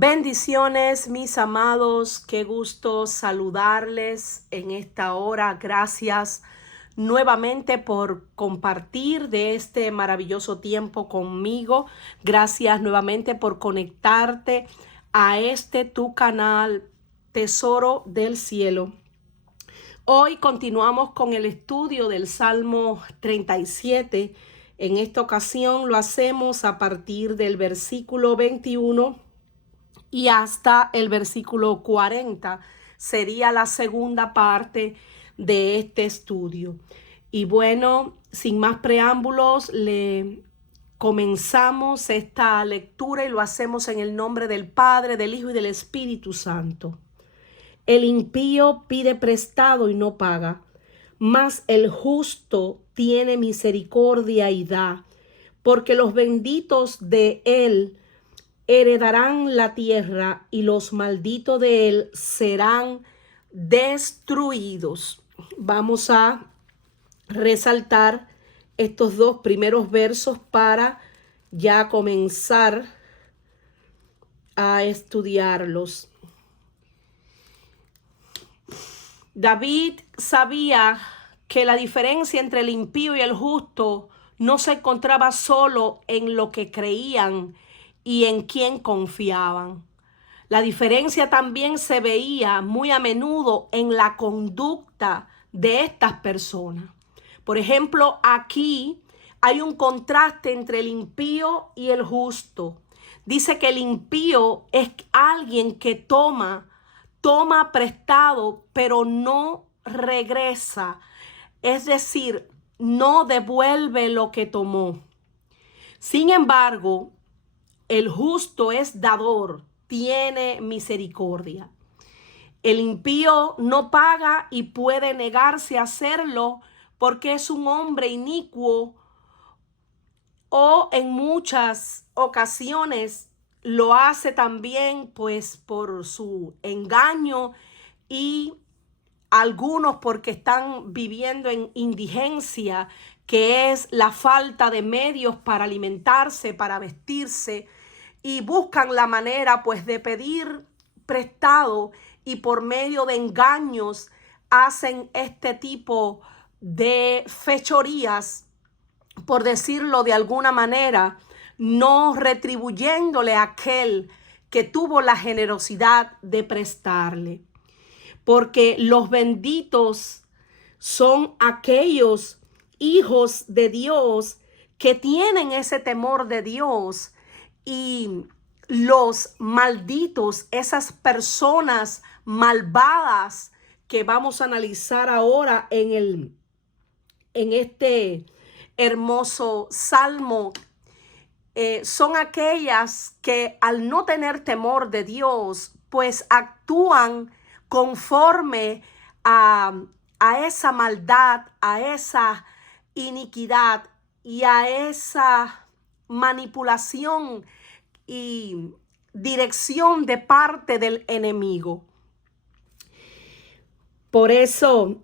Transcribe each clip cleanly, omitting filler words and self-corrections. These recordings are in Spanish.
Bendiciones, mis amados, qué gusto saludarles en esta hora. Gracias nuevamente por compartir de este maravilloso tiempo conmigo. Gracias nuevamente por conectarte a este tu canal, Tesoro del Cielo. Hoy continuamos con el estudio del Salmo 37. En esta ocasión lo hacemos a partir del versículo 21 y hasta el versículo 40. Sería la segunda parte de este estudio. Y bueno, sin más preámbulos, le comenzamos esta lectura y lo hacemos en el nombre del Padre, del Hijo y del Espíritu Santo. El impío pide prestado y no paga, mas el justo tiene misericordia y da, porque los benditos de él heredarán la tierra y los malditos de él serán destruidos. Vamos a resaltar estos dos primeros versos para ya comenzar a estudiarlos. David sabía que la diferencia entre el impío y el justo no se encontraba solo en lo que creían y en quién confiaban. La diferencia también se veía muy a menudo en la conducta de estas personas. Por ejemplo, aquí hay un contraste entre el impío y el justo. Dice que el impío es alguien que toma prestado, pero no regresa. Es decir, no devuelve lo que tomó. Sin embargo, el justo es dador, tiene misericordia. El impío no paga y puede negarse a hacerlo porque es un hombre inicuo o en muchas ocasiones lo hace también pues por su engaño y algunos porque están viviendo en indigencia, que es la falta de medios para alimentarse, para vestirse, y buscan la manera pues de pedir prestado y por medio de engaños hacen este tipo de fechorías, por decirlo de alguna manera, no retribuyéndole a aquel que tuvo la generosidad de prestarle. Porque los benditos son aquellos hijos de Dios que tienen ese temor de Dios, y los malditos, esas personas malvadas que vamos a analizar ahora en este hermoso salmo, son aquellas que al no tener temor de Dios, pues actúan conforme a esa maldad, a esa iniquidad y a esa manipulación y dirección de parte del enemigo. Por eso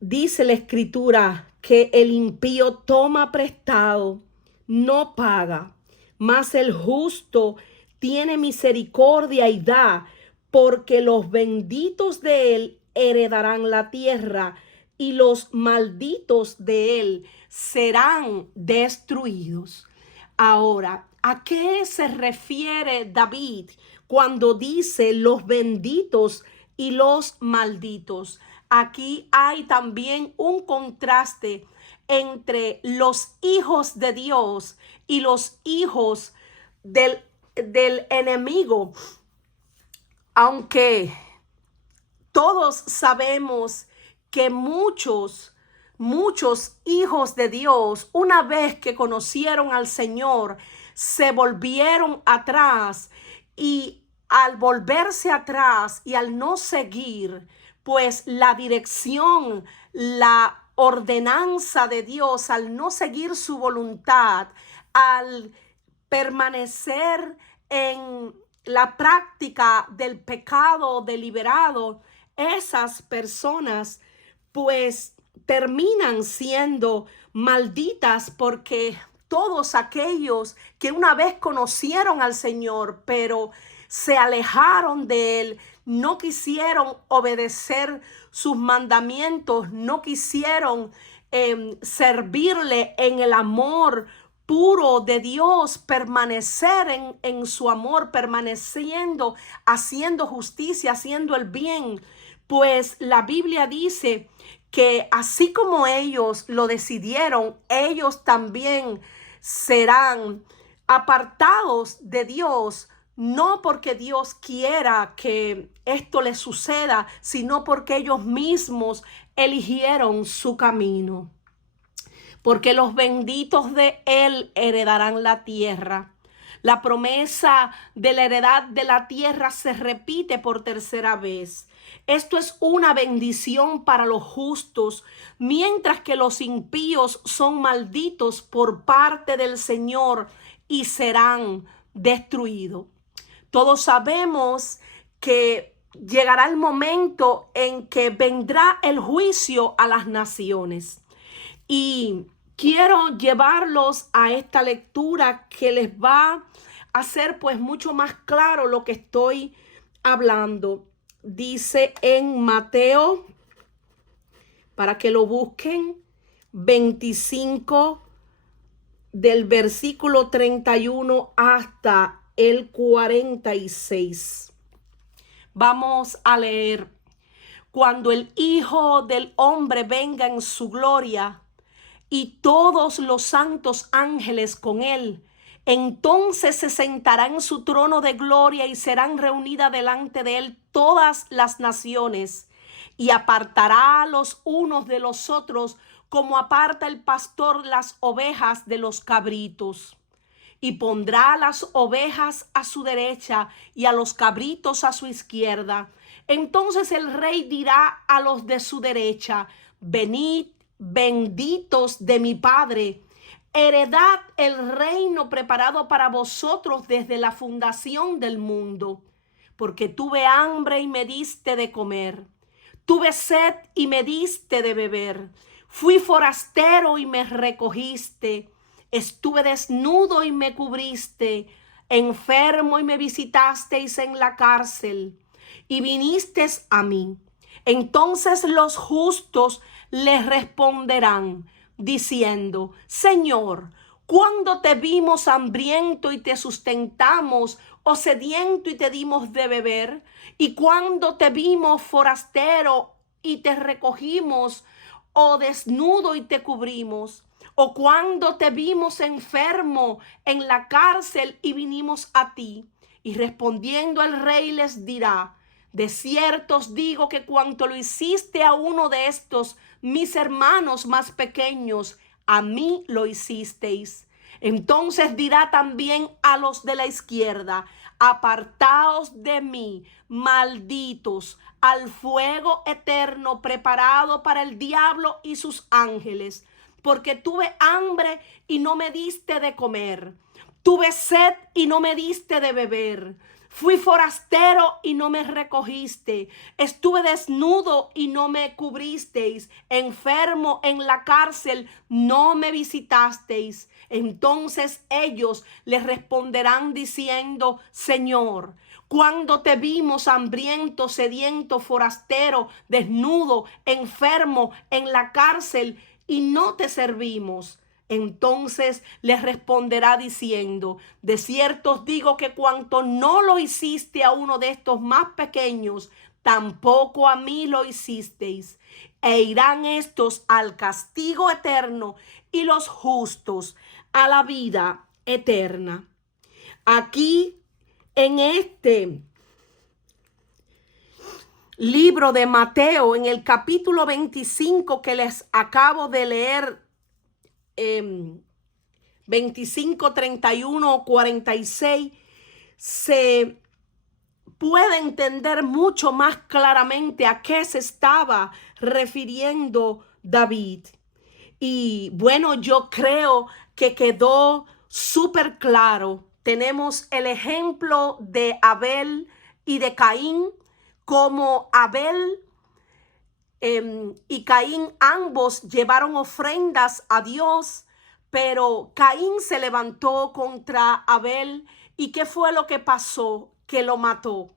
dice la Escritura que el impío toma prestado, no paga, mas el justo tiene misericordia y da, porque los benditos de él heredarán la tierra y los malditos de él serán destruidos. Ahora, ¿a qué se refiere David cuando dice los benditos y los malditos? Aquí hay también un contraste entre los hijos de Dios y los hijos del enemigo. Aunque todos sabemos que muchos hijos de Dios, una vez que conocieron al Señor, se volvieron atrás, y al volverse atrás y al no seguir pues la dirección, la ordenanza de Dios, al no seguir su voluntad, al permanecer en la práctica del pecado deliberado, esas personas pues terminan siendo malditas, porque todos aquellos que una vez conocieron al Señor, pero se alejaron de él, no quisieron obedecer sus mandamientos, no quisieron servirle en el amor puro de Dios, permanecer en su amor, permaneciendo, haciendo justicia, haciendo el bien. Pues la Biblia dice que así como ellos lo decidieron, ellos también serán apartados de Dios, no porque Dios quiera que esto les suceda, sino porque ellos mismos eligieron su camino. Porque los benditos de él heredarán la tierra. La promesa de la heredad de la tierra se repite por tercera vez. Esto es una bendición para los justos, mientras que los impíos son malditos por parte del Señor y serán destruidos. Todos sabemos que llegará el momento en que vendrá el juicio a las naciones. Y quiero llevarlos a esta lectura que les va a hacer pues mucho más claro lo que estoy hablando. Dice en Mateo, para que lo busquen, 25 del versículo 31 hasta el 46. Vamos a leer. Cuando el Hijo del Hombre venga en su gloria y todos los santos ángeles con él, entonces se sentará en su trono de gloria y serán reunidas delante de él todas las naciones, y apartará a los unos de los otros como aparta el pastor las ovejas de los cabritos. Y pondrá a las ovejas a su derecha y a los cabritos a su izquierda. Entonces el rey dirá a los de su derecha: venid, benditos de mi Padre, heredad el reino preparado para vosotros desde la fundación del mundo. Porque tuve hambre y me diste de comer, tuve sed y me diste de beber, fui forastero y me recogiste, estuve desnudo y me cubriste, enfermo y me visitasteis en la cárcel, y vinisteis a mí. Entonces los justos les responderán, diciendo: Señor, ¿cuándo te vimos hambriento y te sustentamos, o sediento y te dimos de beber? ¿Y cuándo te vimos forastero y te recogimos, o desnudo y te cubrimos? ¿O cuándo te vimos enfermo en la cárcel y vinimos a ti? Y respondiendo el rey les dirá: de cierto os digo que cuanto lo hiciste a uno de estos mis hermanos más pequeños, a mí lo hicisteis. Entonces dirá también a los de la izquierda: apartaos de mí, malditos, al fuego eterno preparado para el diablo y sus ángeles. Porque tuve hambre y no me diste de comer, tuve sed y no me diste de beber, fui forastero y no me recogiste, estuve desnudo y no me cubristeis, enfermo en la cárcel, no me visitasteis. Entonces ellos les responderán diciendo: Señor, cuando te vimos hambriento, sediento, forastero, desnudo, enfermo en la cárcel y no te servimos? Entonces les responderá diciendo: de cierto os digo que cuanto no lo hiciste a uno de estos más pequeños, tampoco a mí lo hicisteis. E irán estos al castigo eterno y los justos a la vida eterna. Aquí en este libro de Mateo, en el capítulo 25 que les acabo de leer, 25, 31, 46, se puede entender mucho más claramente a qué se estaba refiriendo David. Y bueno, yo creo que quedó súper claro. Tenemos el ejemplo de Abel y de Caín, como Abel y Caín ambos llevaron ofrendas a Dios, pero Caín se levantó contra Abel. ¿Y qué fue lo que pasó? que lo mató.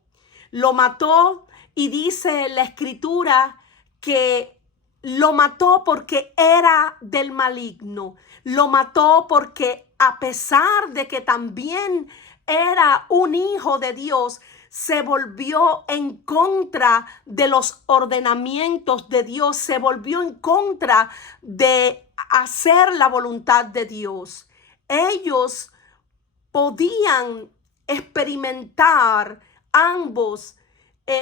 Lo mató y dice la escritura que lo mató porque era del maligno. Lo mató porque a pesar de que también era un hijo de Dios, se volvió en contra de los ordenamientos de Dios, se volvió en contra de hacer la voluntad de Dios. Ellos podían experimentar ambos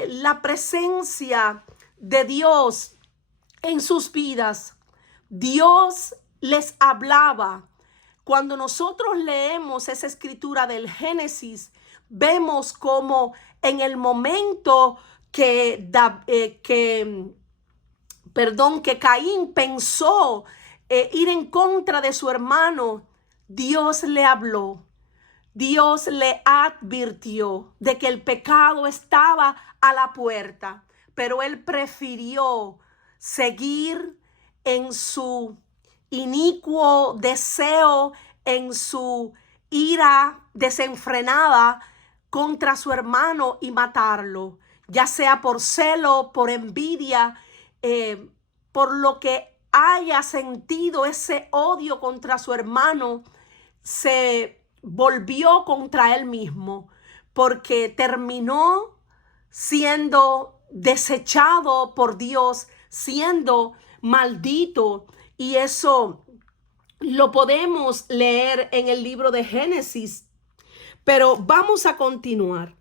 la presencia de Dios en sus vidas. Dios les hablaba. Cuando nosotros leemos esa escritura del Génesis, vemos como en el momento que Caín pensó ir en contra de su hermano, Dios le habló. Dios le advirtió de que el pecado estaba a la puerta, pero él prefirió seguir en su inicuo deseo, en su ira desenfrenada contra su hermano y matarlo, ya sea por celo, por envidia, por lo que haya sentido ese odio contra su hermano, se volvió contra él mismo, porque terminó siendo desechado por Dios, siendo maldito. Y eso lo podemos leer en el libro de Génesis. Pero vamos a continuar.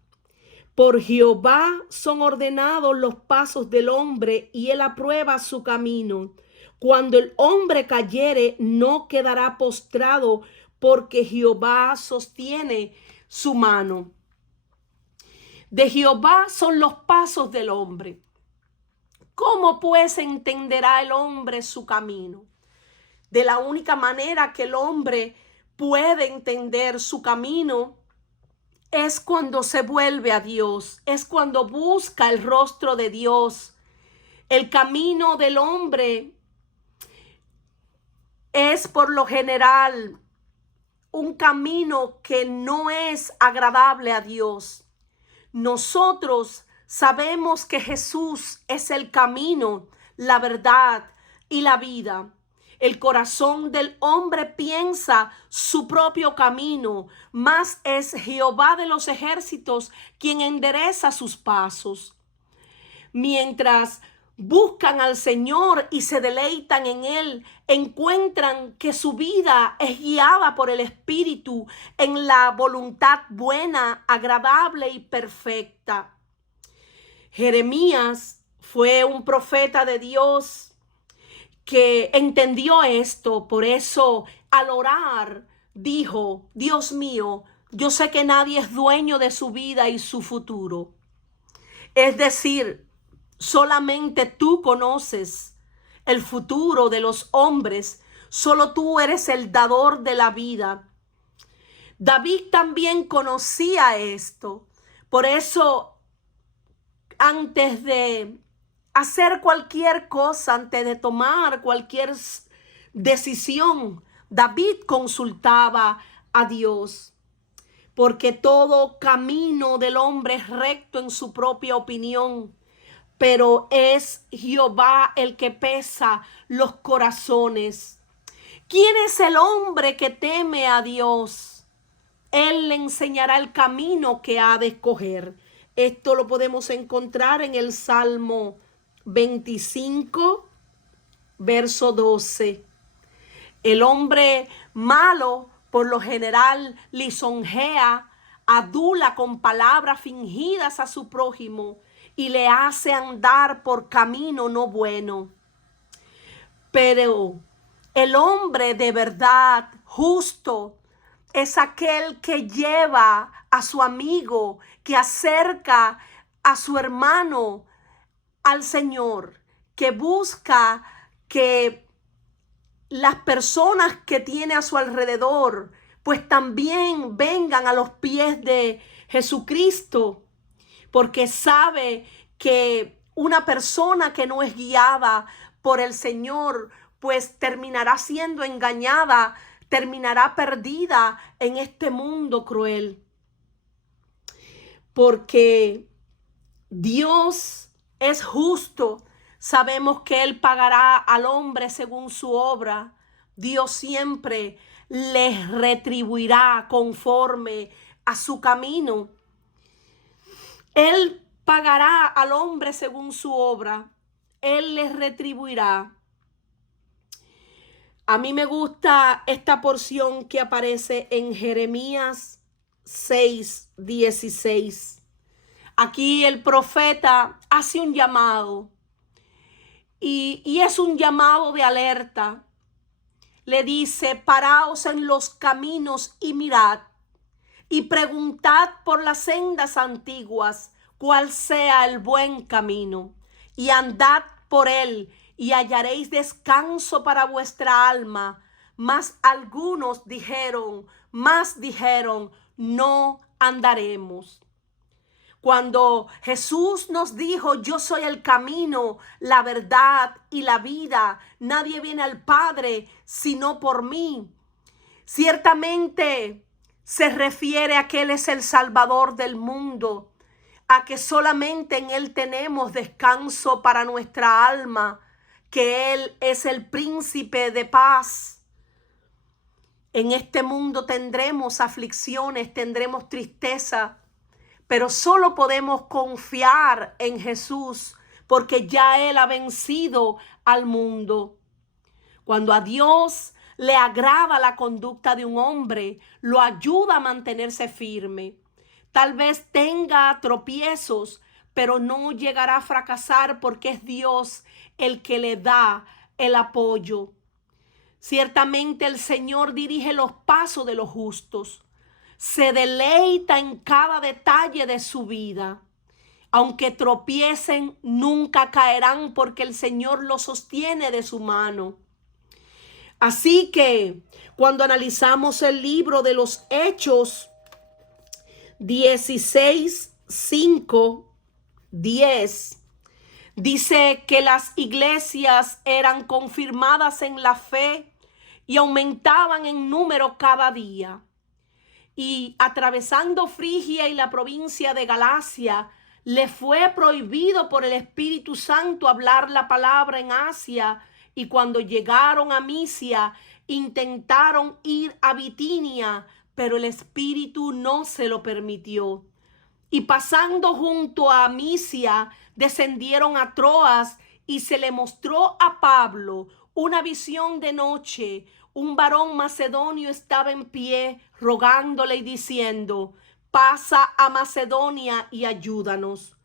Por Jehová son ordenados los pasos del hombre, y él aprueba su camino. Cuando el hombre cayere, no quedará postrado, porque Jehová sostiene su mano. De Jehová son los pasos del hombre. ¿Cómo pues entenderá el hombre su camino? De la única manera que el hombre puede entender su camino es cuando se vuelve a Dios, es cuando busca el rostro de Dios. El camino del hombre es por lo general un camino que no es agradable a Dios. Nosotros sabemos que Jesús es el camino, la verdad y la vida. El corazón del hombre piensa su propio camino, mas es Jehová de los ejércitos quien endereza sus pasos. Mientras buscan al Señor y se deleitan en Él, encuentran que su vida es guiada por el Espíritu en la voluntad buena, agradable y perfecta. Jeremías fue un profeta de Dios que entendió esto. Por eso al orar dijo: Dios mío, yo sé que nadie es dueño de su vida y su futuro. Es decir, solamente tú conoces el futuro de los hombres. Solo tú eres el dador de la vida. David también conocía esto. Por eso, antes de hacer cualquier cosa, antes de tomar cualquier decisión, David consultaba a Dios. Porque todo camino del hombre es recto en su propia opinión, pero es Jehová el que pesa los corazones. ¿Quién es el hombre que teme a Dios? Él le enseñará el camino que ha de escoger. Esto lo podemos encontrar en el Salmo 25, verso 12. El hombre malo, por lo general, lisonjea, adula con palabras fingidas a su prójimo y le hace andar por camino no bueno. Pero el hombre de verdad, justo, es aquel que lleva a su amigo, que acerca a su hermano al Señor, que busca que las personas que tiene a su alrededor pues también vengan a los pies de Jesucristo, porque sabe que una persona que no es guiada por el Señor pues terminará siendo engañada, terminará perdida en este mundo cruel. porque Dios es justo. Sabemos que Él pagará al hombre según su obra. Dios siempre les retribuirá conforme a su camino. Él pagará al hombre según su obra. Él les retribuirá. A mí me gusta esta porción que aparece en Jeremías 6:16. Aquí el profeta hace un llamado y es un llamado de alerta. Le dice: paraos en los caminos y mirad, y preguntad por las sendas antiguas cuál sea el buen camino, y andad por él, y hallaréis descanso para vuestra alma. Mas algunos dijeron, no andaremos. Cuando Jesús nos dijo: yo soy el camino, la verdad y la vida, nadie viene al Padre sino por mí, ciertamente se refiere a que Él es el Salvador del mundo, a que solamente en Él tenemos descanso para nuestra alma, que Él es el príncipe de paz. En este mundo tendremos aflicciones, tendremos tristeza, pero solo podemos confiar en Jesús, porque ya Él ha vencido al mundo. Cuando a Dios le agrada la conducta de un hombre, lo ayuda a mantenerse firme. Tal vez tenga tropiezos, pero no llegará a fracasar, porque es Dios el que le da el apoyo. Ciertamente el Señor dirige los pasos de los justos. Se deleita en cada detalle de su vida. Aunque tropiecen, nunca caerán, porque el Señor los sostiene de su mano. Así que cuando analizamos el libro de los Hechos 16, 5, 10, dice que las iglesias eran confirmadas en la fe y aumentaban en número cada día. Y atravesando Frigia y la provincia de Galacia, le fue prohibido por el Espíritu Santo hablar la palabra en Asia. Y cuando llegaron a Misia, intentaron ir a Bitinia, pero el Espíritu no se lo permitió. Y pasando junto a Misia, descendieron a Troas, y se le mostró a Pablo una visión de noche. Un varón macedonio estaba en pie, rogándole y diciendo: pasa a Macedonia y ayúdanos.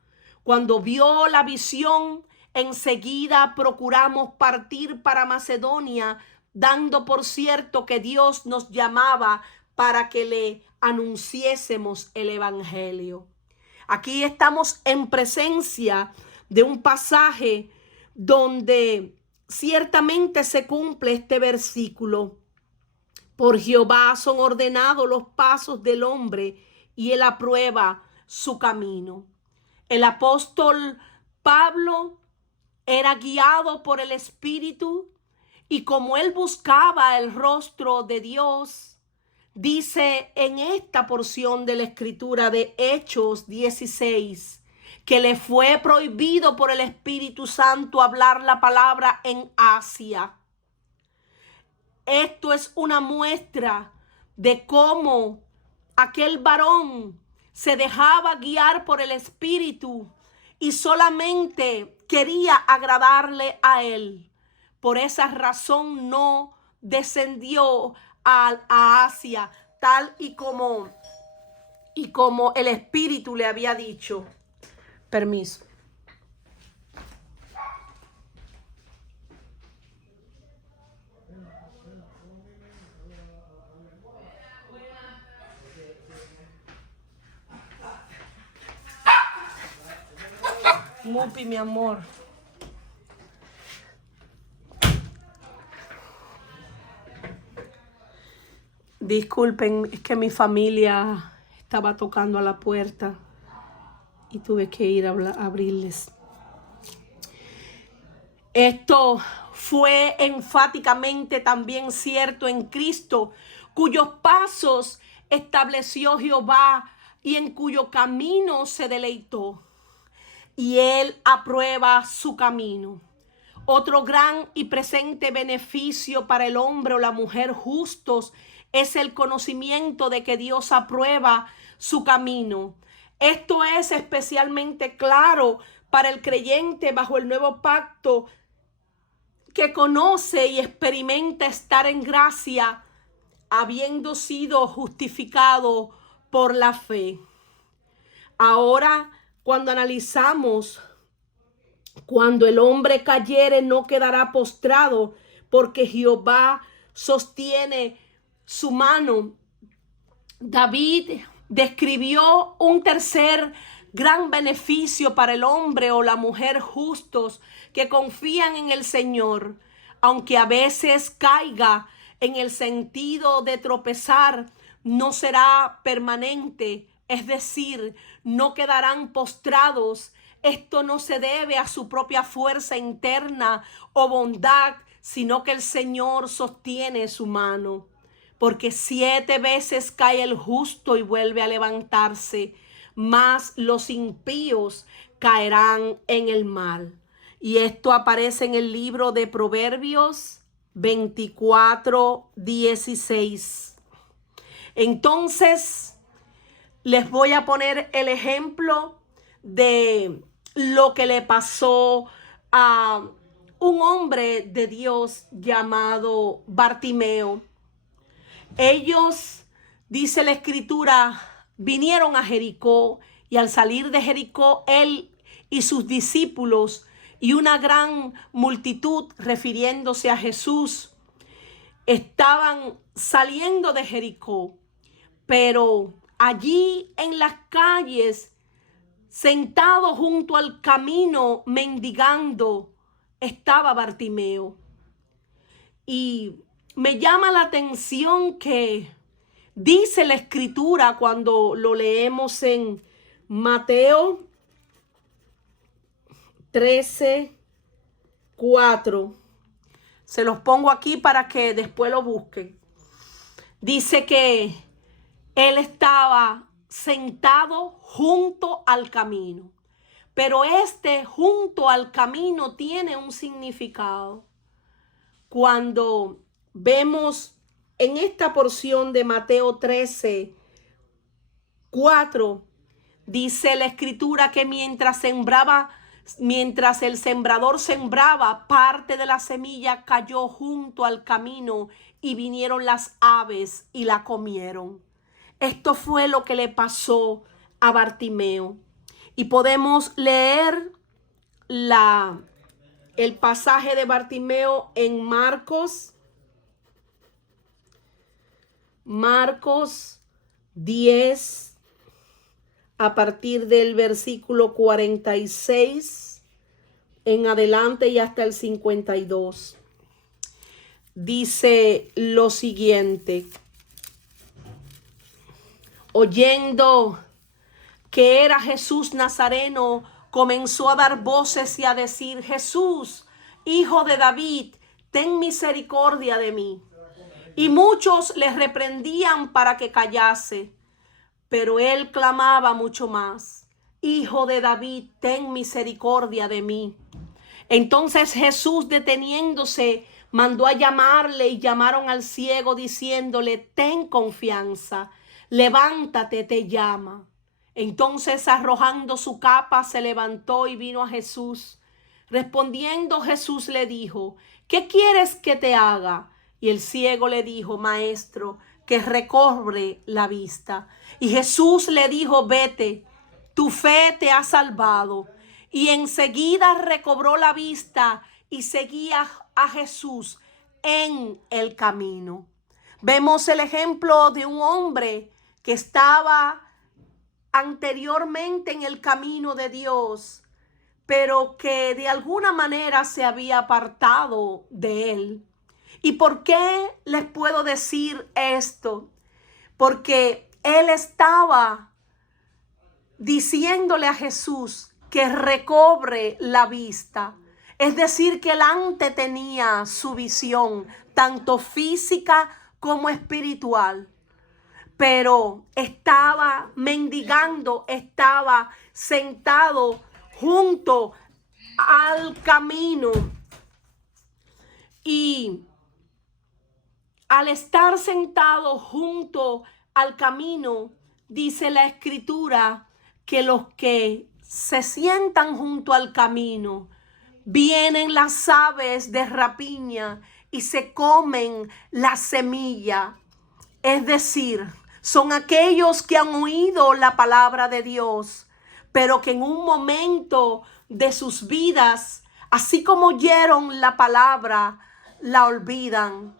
Cuando vio la visión, enseguida procuramos partir para Macedonia, dando por cierto que Dios nos llamaba para que le anunciésemos el evangelio. Aquí estamos en presencia de un pasaje donde ciertamente se cumple este versículo. Por Jehová son ordenados los pasos del hombre, y él aprueba su camino. El apóstol Pablo era guiado por el Espíritu, y como él buscaba el rostro de Dios, dice en esta porción de la escritura de Hechos 16, que le fue prohibido por el Espíritu Santo hablar la palabra en Asia. Esto es una muestra de cómo aquel varón se dejaba guiar por el Espíritu y solamente quería agradarle a él. Por esa razón no descendió a Asia, tal y como el Espíritu le había dicho. Permiso. Mupi, mi amor. Disculpen, es que mi familia estaba tocando a la puerta y tuve que ir a abrirles. Esto fue enfáticamente también cierto en Cristo, cuyos pasos estableció Jehová y en cuyo camino se deleitó, y él aprueba su camino. Otro gran y presente beneficio para el hombre o la mujer justos es el conocimiento de que Dios aprueba su camino. Esto es especialmente claro para el creyente bajo el nuevo pacto, que conoce y experimenta estar en gracia, habiendo sido justificado por la fe. Ahora, cuando analizamos, cuando el hombre cayere, no quedará postrado, porque Jehová sostiene su mano. David describió un tercer gran beneficio para el hombre o la mujer justos que confían en el Señor, aunque a veces caiga en el sentido de tropezar, no será permanente, es decir, no quedarán postrados. Esto no se debe a su propia fuerza interna o bondad, sino que el Señor sostiene su mano. Porque 7 veces cae el justo y vuelve a levantarse, mas los impíos caerán en el mal. Y esto aparece en el libro de Proverbios 24:16. Entonces, les voy a poner el ejemplo de lo que le pasó a un hombre de Dios llamado Bartimeo. Ellos, dice la escritura, vinieron a Jericó, y al salir de Jericó, él y sus discípulos y una gran multitud, refiriéndose a Jesús, estaban saliendo de Jericó. Pero allí en las calles, sentado junto al camino, mendigando, estaba Bartimeo. Y me llama la atención que dice la escritura, cuando lo leemos en Mateo 13:4. Se los pongo aquí para que después lo busquen. Dice que él estaba sentado junto al camino. Pero junto al camino tiene un significado. Cuando vemos en esta porción de Mateo 13:4, dice la escritura que mientras el sembrador sembraba, parte de la semilla cayó junto al camino y vinieron las aves y la comieron. Esto fue lo que le pasó a Bartimeo. Y podemos leer el pasaje de Bartimeo en Marcos 10, a partir del versículo 46 en adelante y hasta el 52. Dice lo siguiente: oyendo que era Jesús Nazareno, comenzó a dar voces y a decir: Jesús, hijo de David, ten misericordia de mí. Y muchos le reprendían para que callase, pero él clamaba mucho más: Hijo de David, ten misericordia de mí. Entonces Jesús, deteniéndose, mandó a llamarle, y llamaron al ciego diciéndole: ten confianza, levántate, te llama. Entonces, arrojando su capa, se levantó y vino a Jesús. Respondiendo Jesús le dijo: ¿qué quieres que te haga? Y el ciego le dijo: Maestro, que recobre la vista. Y Jesús le dijo: vete, tu fe te ha salvado. Y enseguida recobró la vista y seguía a Jesús en el camino. Vemos el ejemplo de un hombre que estaba anteriormente en el camino de Dios, pero que de alguna manera se había apartado de él. ¿Y por qué les puedo decir esto? Porque él estaba diciéndole a Jesús que recobre la vista. Es decir, que él antes tenía su visión, tanto física como espiritual. pero estaba mendigando, estaba sentado junto al camino. Y al estar sentado junto al camino, dice la Escritura que los que se sientan junto al camino, vienen las aves de rapiña y se comen la semilla. Es decir, son aquellos que han oído la palabra de Dios, pero que en un momento de sus vidas, así como oyeron la palabra, la olvidan,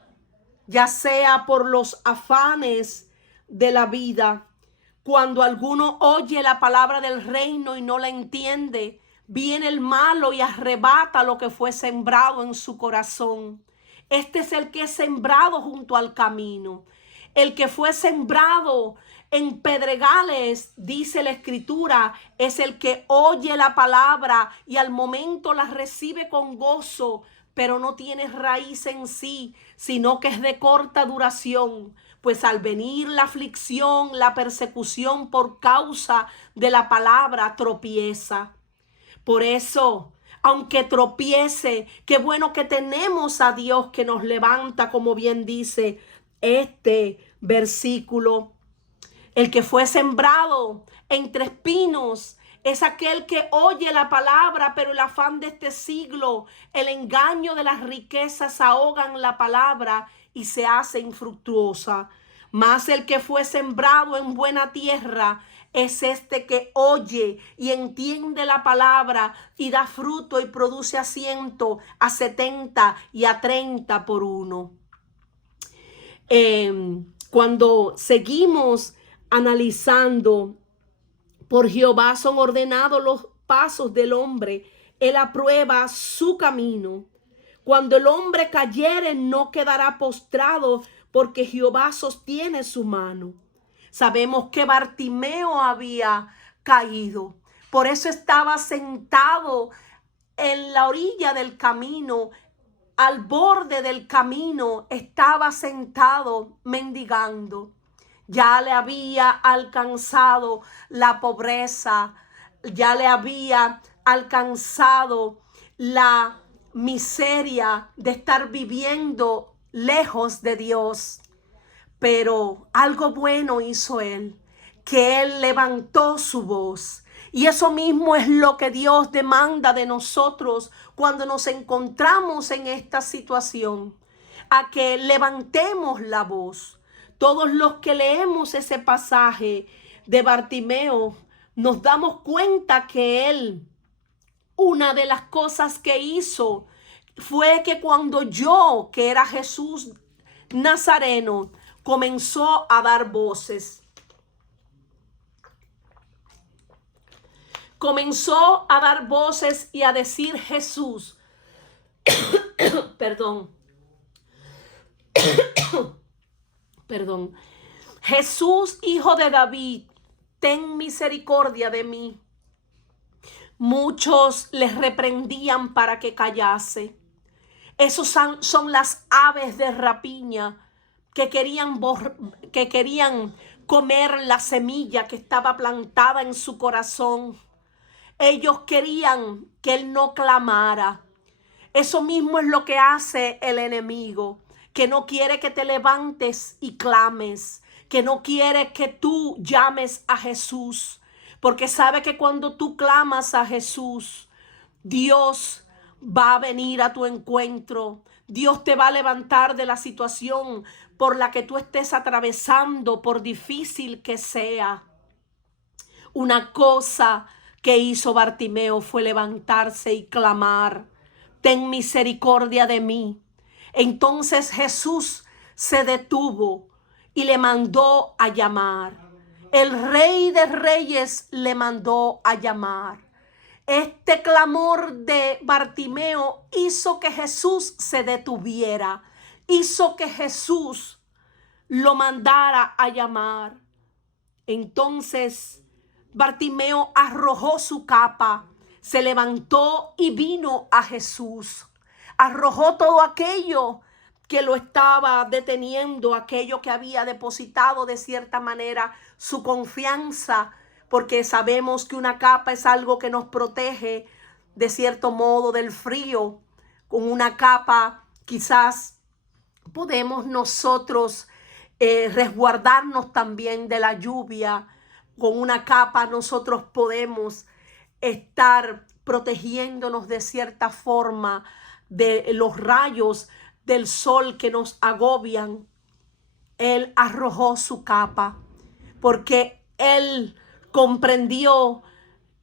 ya sea por los afanes de la vida. Cuando alguno oye la palabra del reino y no la entiende, viene el malo y arrebata lo que fue sembrado en su corazón. Este es el que es sembrado junto al camino. El que fue sembrado en pedregales, dice la Escritura, es el que oye la palabra y al momento la recibe con gozo, pero no tiene raíz en sí, sino que es de corta duración. Pues al venir la aflicción, la persecución por causa de la palabra, tropieza. Por eso, aunque tropiece, qué bueno que tenemos a Dios que nos levanta, como bien dice este versículo. El que fue sembrado entre espinos es aquel que oye la palabra, pero el afán de este siglo, el engaño de las riquezas ahogan la palabra y se hace infructuosa. Mas el que fue sembrado en buena tierra es este que oye y entiende la palabra y da fruto y produce a 100, a 70 y a 30 por uno. Cuando seguimos analizando, por Jehová son ordenados los pasos del hombre, él aprueba su camino. Cuando el hombre cayere, no quedará postrado, porque Jehová sostiene su mano. Sabemos que Bartimeo había caído, por eso estaba sentado en la orilla del camino, al borde del camino, estaba sentado mendigando. Ya le había alcanzado la pobreza, ya le había alcanzado la miseria de estar viviendo lejos de Dios. Pero algo bueno hizo él, que él levantó su voz. Y eso mismo es lo que Dios demanda de nosotros cuando nos encontramos en esta situación, a que levantemos la voz. Todos los que leemos ese pasaje de Bartimeo, nos damos cuenta que él, una de las cosas que hizo fue que cuando oyó que era Jesús Nazareno, comenzó a dar voces. Comenzó a dar voces y a decir: Jesús, perdón, Jesús, hijo de David, ten misericordia de mí. Muchos les reprendían para que callase. Esos son las aves de rapiña que querían comer la semilla que estaba plantada en su corazón. Ellos querían que él no clamara. Eso mismo es lo que hace el enemigo, que no quiere que te levantes y clames, que no quiere que tú llames a Jesús, porque sabe que cuando tú clamas a Jesús, Dios va a venir a tu encuentro. Dios te va a levantar de la situación por la que tú estés atravesando, por difícil que sea. Una cosa que hizo Bartimeo fue levantarse y clamar: ten misericordia de mí. Entonces Jesús se detuvo y le mandó a llamar. El Rey de Reyes le mandó a llamar. Este clamor de Bartimeo hizo que Jesús se detuviera, hizo que Jesús lo mandara a llamar. Entonces Bartimeo arrojó su capa, se levantó y vino a Jesús. Arrojó todo aquello que lo estaba deteniendo, aquello que había depositado de cierta manera su confianza, porque sabemos que una capa es algo que nos protege de cierto modo del frío. Con una capa quizás podemos nosotros resguardarnos también de la lluvia. Con una capa nosotros podemos estar protegiéndonos de cierta forma de los rayos del sol que nos agobian. Él arrojó su capa porque él comprendió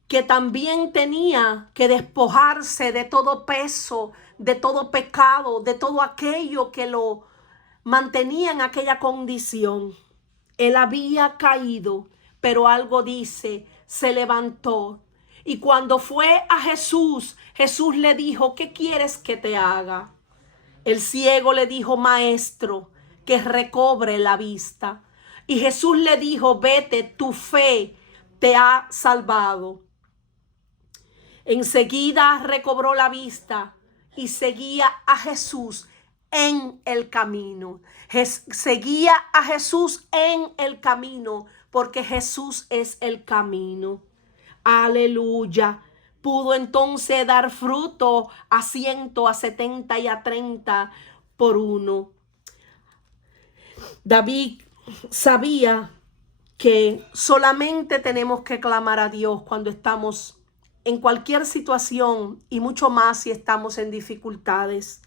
que también tenía que despojarse de todo peso, de todo pecado, de todo aquello que lo mantenía en aquella condición. Él había caído, pero algo dice, se levantó. Y cuando fue a Jesús, Jesús le dijo, ¿qué quieres que te haga? El ciego le dijo, maestro, que recobre la vista. Y Jesús le dijo, vete, tu fe te ha salvado. Enseguida recobró la vista y seguía a Jesús en el camino. Seguía a Jesús en el camino porque Jesús es el camino. Aleluya. Pudo entonces dar fruto a 100, a 70 y a 30 por uno. David sabía que solamente tenemos que clamar a Dios cuando estamos en cualquier situación y mucho más si estamos en dificultades,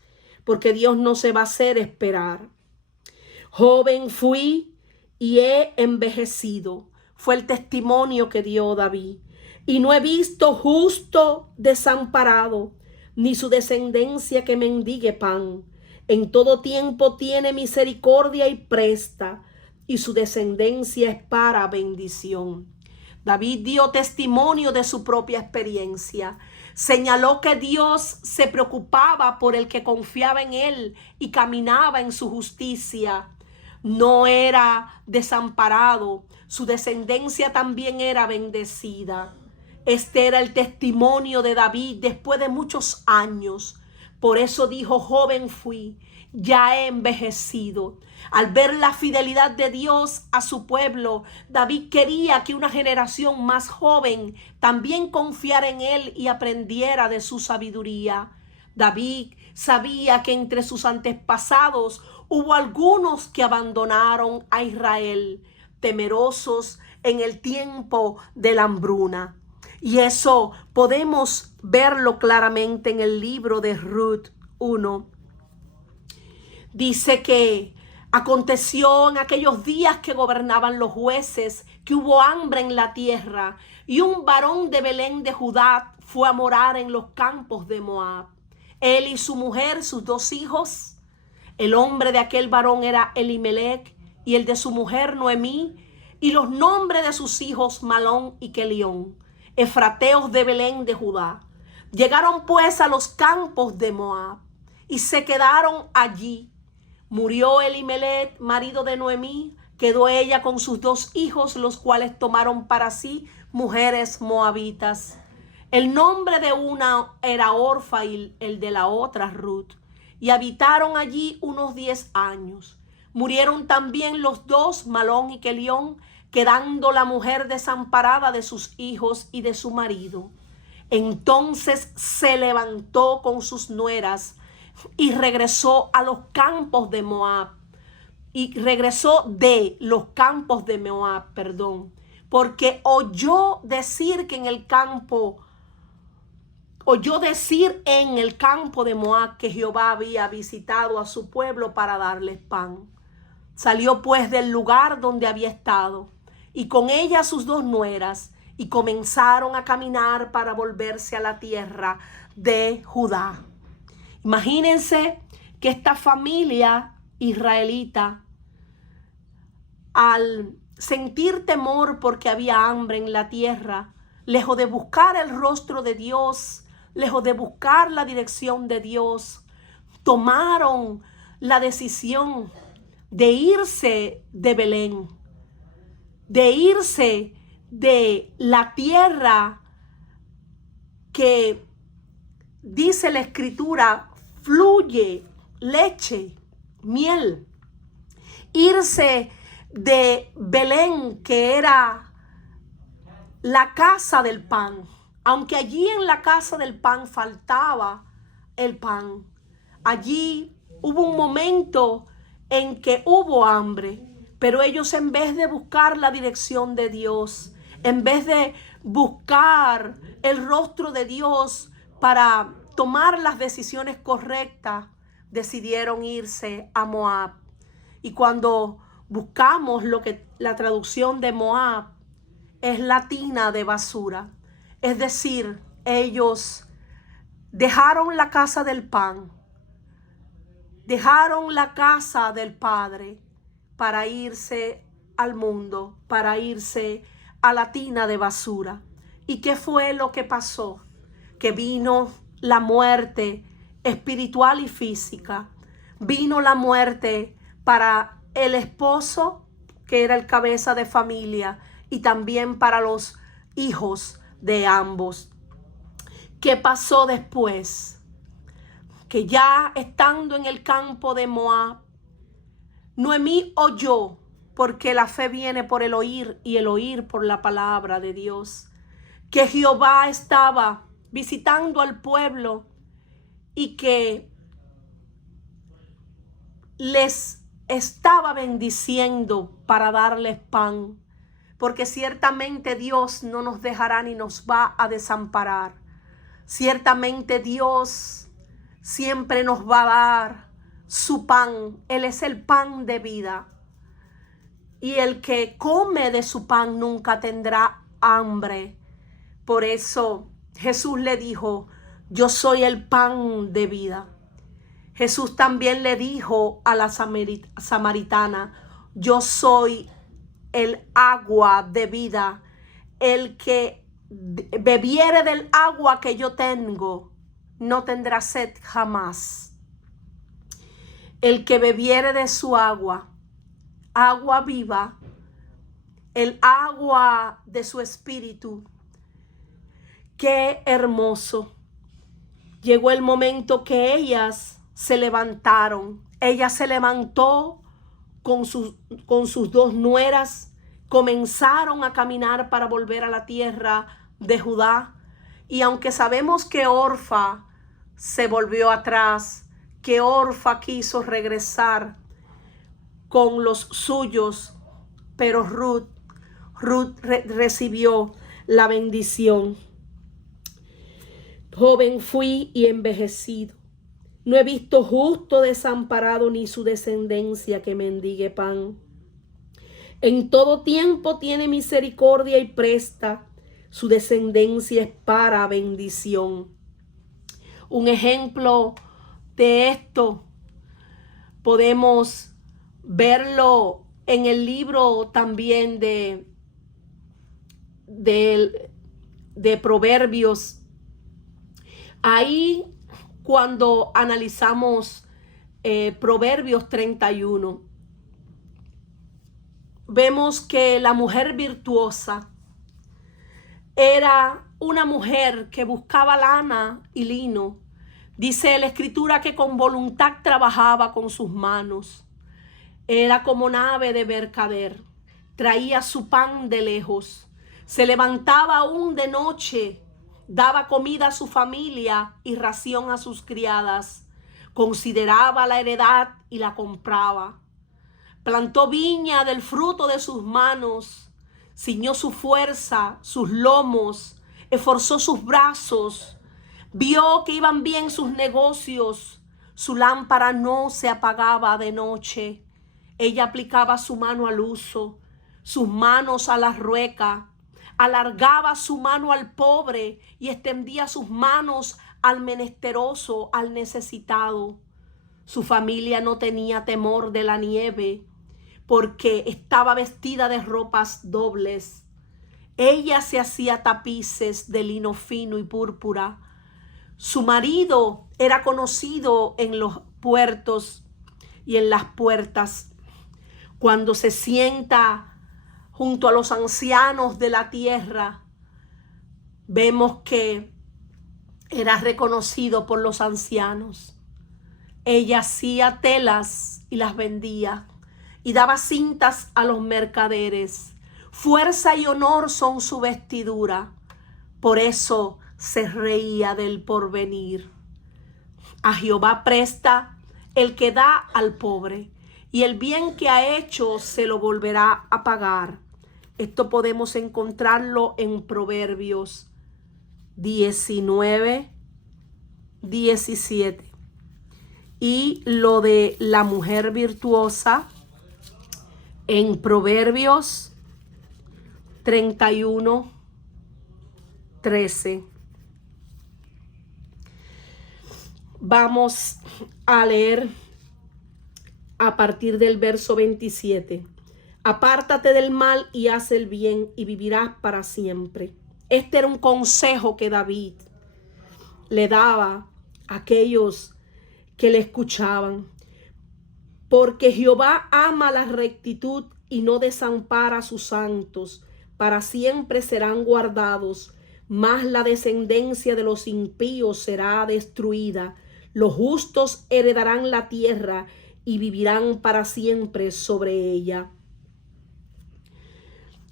porque Dios no se va a hacer esperar. Joven fui y he envejecido. Fue el testimonio que dio David. Y no he visto justo desamparado, ni su descendencia que mendigue pan. En todo tiempo tiene misericordia y presta, y su descendencia es para bendición. David dio testimonio de su propia experiencia. Señaló que Dios se preocupaba por el que confiaba en él y caminaba en su justicia. No era desamparado, su descendencia también era bendecida. Este era el testimonio de David después de muchos años. Por eso dijo, joven fui, ya he envejecido. Al ver la fidelidad de Dios a su pueblo, David quería que una generación más joven también confiara en él y aprendiera de su sabiduría. David sabía que entre sus antepasados hubo algunos que abandonaron a Israel, temerosos en el tiempo de la hambruna. Y eso podemos verlo claramente en el libro de Ruth 1. Dice que aconteció en aquellos días que gobernaban los jueces, que hubo hambre en la tierra, y un varón de Belén de Judá fue a morar en los campos de Moab. Él y su mujer, sus 2 hijos. El nombre de aquel varón era Elimelech, y el de su mujer Noemí, y los nombres de sus hijos Malón y Kelión, efrateos de Belén de Judá. Llegaron pues a los campos de Moab y se quedaron allí. Murió Elimelech, marido de Noemí, quedó ella con sus 2 hijos, los cuales tomaron para sí mujeres moabitas. El nombre de una era Orfa y el de la otra Ruth, y habitaron allí unos 10 años. Murieron también los 2, Malón y Kelión, quedando la mujer desamparada de sus hijos y de su marido. Entonces se levantó con sus nueras y regresó a los campos de Moab. Y regresó de los campos de Moab, porque oyó decir en el campo de Moab que Jehová había visitado a su pueblo para darles pan. Salió pues del lugar donde había estado, y con ella sus 2 nueras, y comenzaron a caminar para volverse a la tierra de Judá. Imagínense que esta familia israelita, al sentir temor porque había hambre en la tierra, lejos de buscar el rostro de Dios, lejos de buscar la dirección de Dios, tomaron la decisión de irse de Belén, de irse de la tierra que dice la escritura fluye leche miel. Irse de Belén, que era la casa del pan, aunque allí en la casa del pan faltaba el pan. Allí hubo un momento en que hubo hambre, pero ellos, en vez de buscar la dirección de Dios, en vez de buscar el rostro de Dios para tomar las decisiones correctas, decidieron irse a Moab. Y cuando buscamos la traducción de Moab, es la tina de basura. Es decir, ellos dejaron la casa del pan, dejaron la casa del Padre para irse al mundo, para irse a la tina de basura. ¿Y qué fue lo que pasó? Que vino la muerte espiritual y física. Vino la muerte para el esposo, que era el cabeza de familia, y también para los hijos de ambos. ¿Qué pasó después? Que ya estando en el campo de Moab, Noemí oyó, porque la fe viene por el oír y el oír por la palabra de Dios, que Jehová estaba visitando al pueblo y que les estaba bendiciendo para darles pan, porque ciertamente Dios no nos dejará ni nos va a desamparar. Ciertamente Dios siempre nos va a dar su pan. Él es el pan de vida. Y el que come de su pan nunca tendrá hambre. Por eso Jesús le dijo: yo soy el pan de vida. Jesús también le dijo a la samaritana: yo soy el agua de vida. El que bebiere del agua que yo tengo no tendrá sed jamás. El que bebiere de su agua, agua viva, el agua de su espíritu. Qué hermoso. Llegó el momento que ellas se levantaron. Ella se levantó con sus dos nueras, comenzaron a caminar para volver a la tierra de Judá. Y aunque sabemos que Orfa se volvió atrás, que Orfa quiso regresar con los suyos, pero Ruth recibió la bendición. Joven fui y envejecido, no he visto justo desamparado ni su descendencia que mendigue pan. En todo tiempo tiene misericordia y presta, su descendencia es para bendición. Un ejemplo de esto podemos verlo en el libro también de Proverbios. Ahí, cuando analizamos Proverbios 31, vemos que la mujer virtuosa era una mujer que buscaba lana y lino. Dice la escritura que con voluntad trabajaba con sus manos. Era como nave de mercader. Traía su pan de lejos. Se levantaba aún de noche. Daba comida a su familia y ración a sus criadas. Consideraba la heredad y la compraba. Plantó viña del fruto de sus manos. Ciñó su fuerza, sus lomos. Esforzó sus brazos. Vio que iban bien sus negocios. Su lámpara no se apagaba de noche. Ella aplicaba su mano al uso, sus manos a la rueca. Alargaba su mano al pobre y extendía sus manos al menesteroso, al necesitado. Su familia no tenía temor de la nieve porque estaba vestida de ropas dobles. Ella se hacía tapices de lino fino y púrpura. Su marido era conocido en los puertos y en las puertas. Cuando se sienta junto a los ancianos de la tierra, vemos que era reconocido por los ancianos. Ella hacía telas y las vendía y daba cintas a los mercaderes. Fuerza y honor son su vestidura. Por eso se reía del porvenir. A Jehová presta el que da al pobre, y el bien que ha hecho se lo volverá a pagar. Esto podemos encontrarlo en Proverbios 19, 17. Y lo de la mujer virtuosa en Proverbios 31, 13. Vamos a leer a partir del verso 27. Apártate del mal y haz el bien y vivirás para siempre. Este era un consejo que David le daba a aquellos que le escuchaban. Porque Jehová ama la rectitud y no desampara a sus santos. Para siempre serán guardados, mas la descendencia de los impíos será destruida. Los justos heredarán la tierra y vivirán para siempre sobre ella.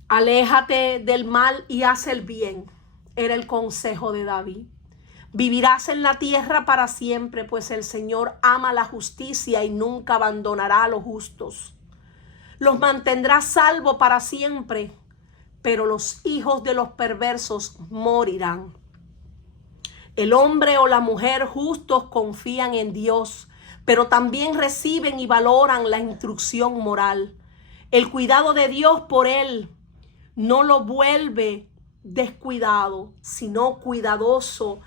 Aléjate del mal y haz el bien, era el consejo de David. Vivirás en la tierra para siempre, pues el Señor ama la justicia y nunca abandonará a los justos. Los mantendrá salvo para siempre, pero los hijos de los perversos morirán. El hombre o la mujer justos confían en Dios, pero también reciben y valoran la instrucción moral. El cuidado de Dios por él no lo vuelve descuidado, sino cuidadoso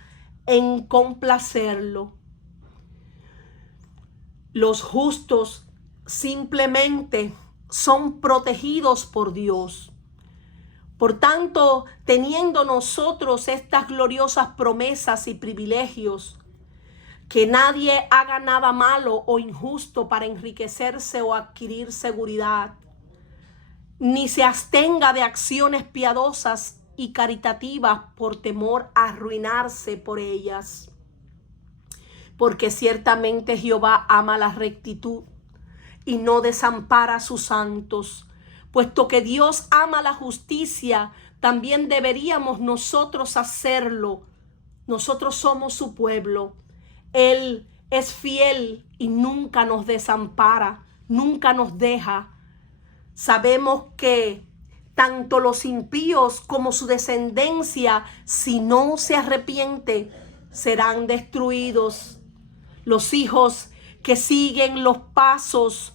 en complacerlo. Los justos simplemente son protegidos por Dios. Por tanto, teniendo nosotros estas gloriosas promesas y privilegios, que nadie haga nada malo o injusto para enriquecerse o adquirir seguridad, ni se abstenga de acciones piadosas y caritativas por temor a arruinarse por ellas. Porque ciertamente Jehová ama la rectitud y no desampara a sus santos. Puesto que Dios ama la justicia, también deberíamos nosotros hacerlo. Nosotros somos su pueblo. Él es fiel y nunca nos desampara, nunca nos deja. Sabemos que tanto los impíos como su descendencia, si no se arrepiente, serán destruidos. Los hijos que siguen los pasos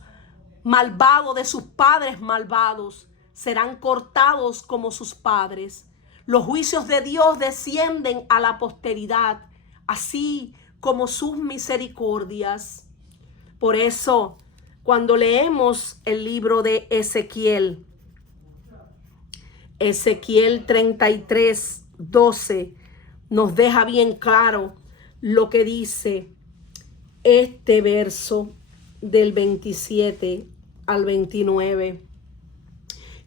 malvados de sus padres malvados serán cortados como sus padres. Los juicios de Dios descienden a la posteridad, así como sus misericordias. Por eso, cuando leemos el libro de Ezequiel 33, 12, nos deja bien claro lo que dice este verso del 27 al 29.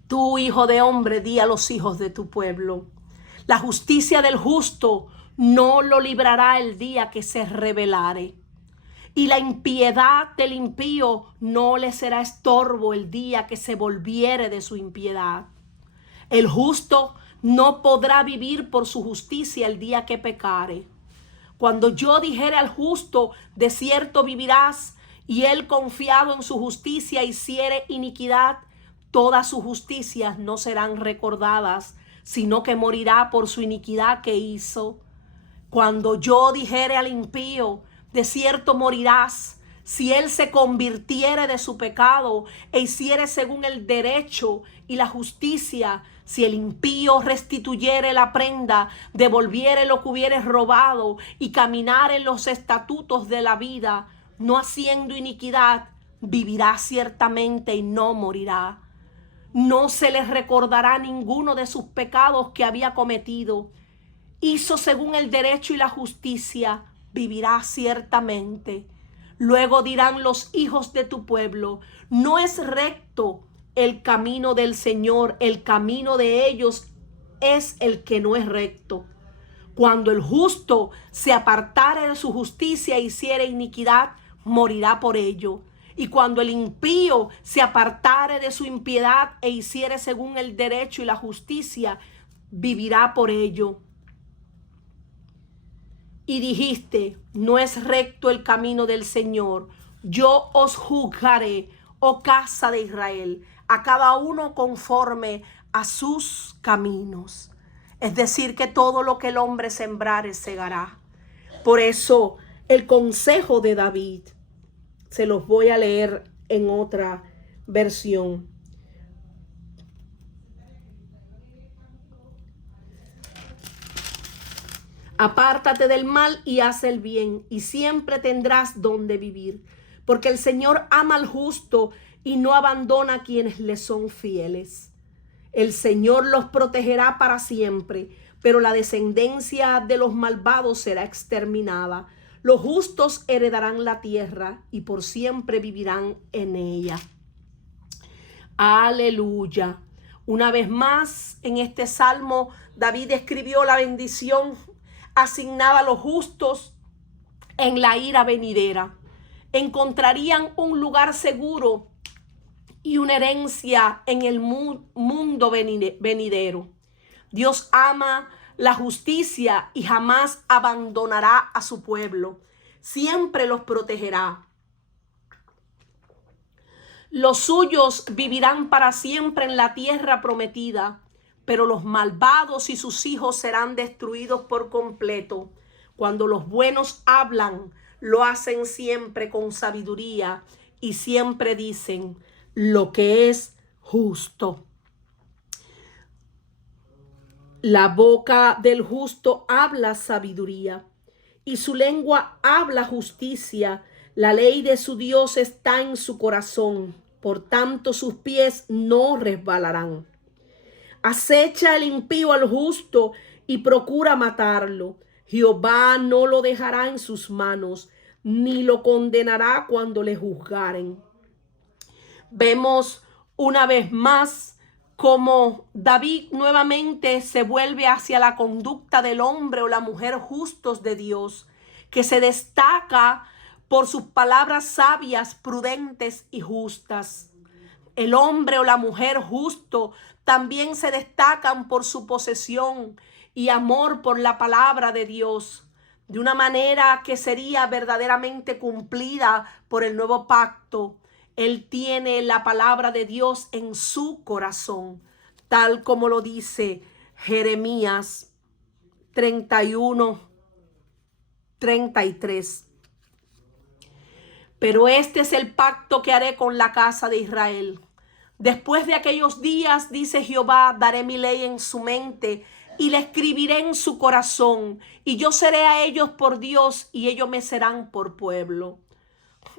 Tú, hijo de hombre, di a los hijos de tu pueblo: la justicia del justo no lo librará el día que se rebelare, y la impiedad del impío no le será estorbo el día que se volviere de su impiedad. El justo no podrá vivir por su justicia el día que pecare. Cuando yo dijere al justo, de cierto vivirás, y él confiado en su justicia hiciere iniquidad, todas sus justicias no serán recordadas, sino que morirá por su iniquidad que hizo. Cuando yo dijere al impío, de cierto morirás, si él se convirtiere de su pecado e hiciere según el derecho y la justicia, si el impío restituyere la prenda, devolviere lo que hubiere robado y caminare en los estatutos de la vida, no haciendo iniquidad, vivirá ciertamente y no morirá. No se le recordará ninguno de sus pecados que había cometido. Hizo según el derecho y la justicia, vivirá ciertamente. Luego dirán los hijos de tu pueblo: no es recto el camino del Señor, el camino de ellos es el que no es recto. Cuando el justo se apartare de su justicia e hiciere iniquidad, morirá por ello. Y cuando el impío se apartare de su impiedad e hiciere según el derecho y la justicia, vivirá por ello. Y dijiste, no es recto el camino del Señor. Yo os juzgaré, oh casa de Israel, a cada uno conforme a sus caminos. Es decir, que todo lo que el hombre sembrare segará. Por eso, el consejo de David, se los voy a leer en otra versión. Apártate del mal y haz el bien, y siempre tendrás donde vivir. Porque el Señor ama al justo y no abandona a quienes le son fieles. El Señor los protegerá para siempre, pero la descendencia de los malvados será exterminada. Los justos heredarán la tierra y por siempre vivirán en ella. Aleluya. Una vez más, en este salmo, David escribió la bendición asignada a los justos en la ira venidera. Encontrarían un lugar seguro y una herencia en el mundo venidero. Dios ama la justicia y jamás abandonará a su pueblo. Siempre los protegerá. Los suyos vivirán para siempre en la tierra prometida, pero los malvados y sus hijos serán destruidos por completo. Cuando los buenos hablan, lo hacen siempre con sabiduría y siempre dicen lo que es justo. La boca del justo habla sabiduría y su lengua habla justicia. La ley de su Dios está en su corazón, por tanto sus pies no resbalarán. Acecha el impío al justo y procura matarlo. Jehová no lo dejará en sus manos, ni lo condenará cuando le juzgaren. Vemos una vez más cómo David nuevamente se vuelve hacia la conducta del hombre o la mujer justos de Dios, que se destaca por sus palabras sabias, prudentes y justas. El hombre o la mujer justo también se destacan por su posesión y amor por la palabra de Dios, de una manera que sería verdaderamente cumplida por el nuevo pacto. Él tiene la palabra de Dios en su corazón, tal como lo dice Jeremías 31:33. Pero este es el pacto que haré con la casa de Israel. Después de aquellos días, dice Jehová, daré mi ley en su mente y la escribiré en su corazón. Y yo seré a ellos por Dios y ellos me serán por pueblo.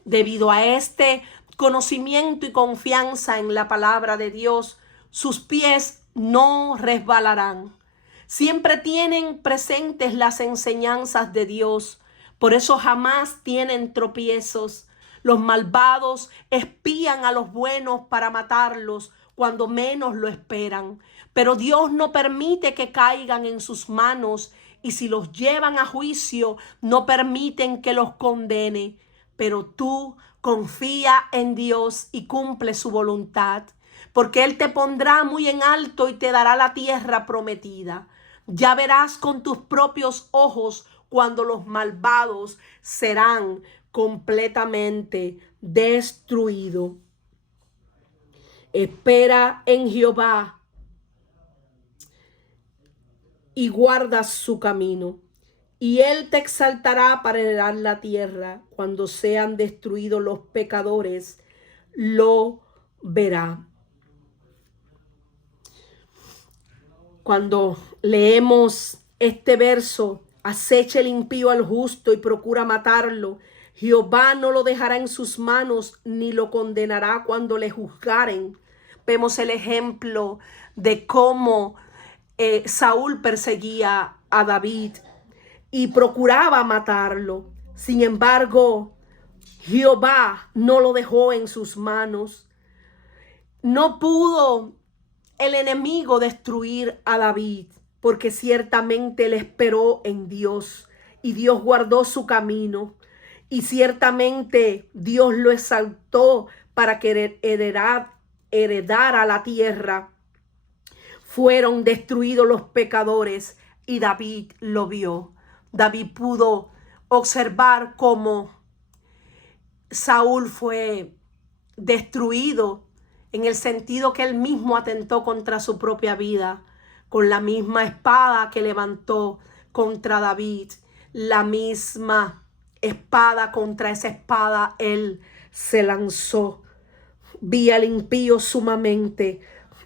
Debido a este conocimiento y confianza en la palabra de Dios, sus pies no resbalarán. Siempre tienen presentes las enseñanzas de Dios. Por eso jamás tienen tropiezos. Los malvados espían a los buenos para matarlos cuando menos lo esperan. Pero Dios no permite que caigan en sus manos, y si los llevan a juicio, no permiten que los condene. Pero tú confía en Dios y cumple su voluntad, porque Él te pondrá muy en alto y te dará la tierra prometida. Ya verás con tus propios ojos cuando los malvados serán completamente destruidos. Espera en Jehová y guarda su camino, y Él te exaltará para heredar la tierra. Cuando sean destruidos los pecadores, lo verá. Cuando leemos este verso, acecha el impío al justo y procura matarlo. Jehová no lo dejará en sus manos, ni lo condenará cuando le juzgaren. Vemos el ejemplo de cómo Saúl perseguía a David y procuraba matarlo. Sin embargo, Jehová no lo dejó en sus manos. No pudo el enemigo destruir a David, porque ciertamente él esperó en Dios y Dios guardó su camino. y ciertamente Dios lo exaltó para que heredara la tierra. Fueron destruidos los pecadores y David lo vio. David pudo observar cómo Saúl fue destruido en el sentido que él mismo atentó contra su propia vida, con la misma espada que levantó contra David, la misma espada, contra esa espada él se lanzó. Vi al impío sumamente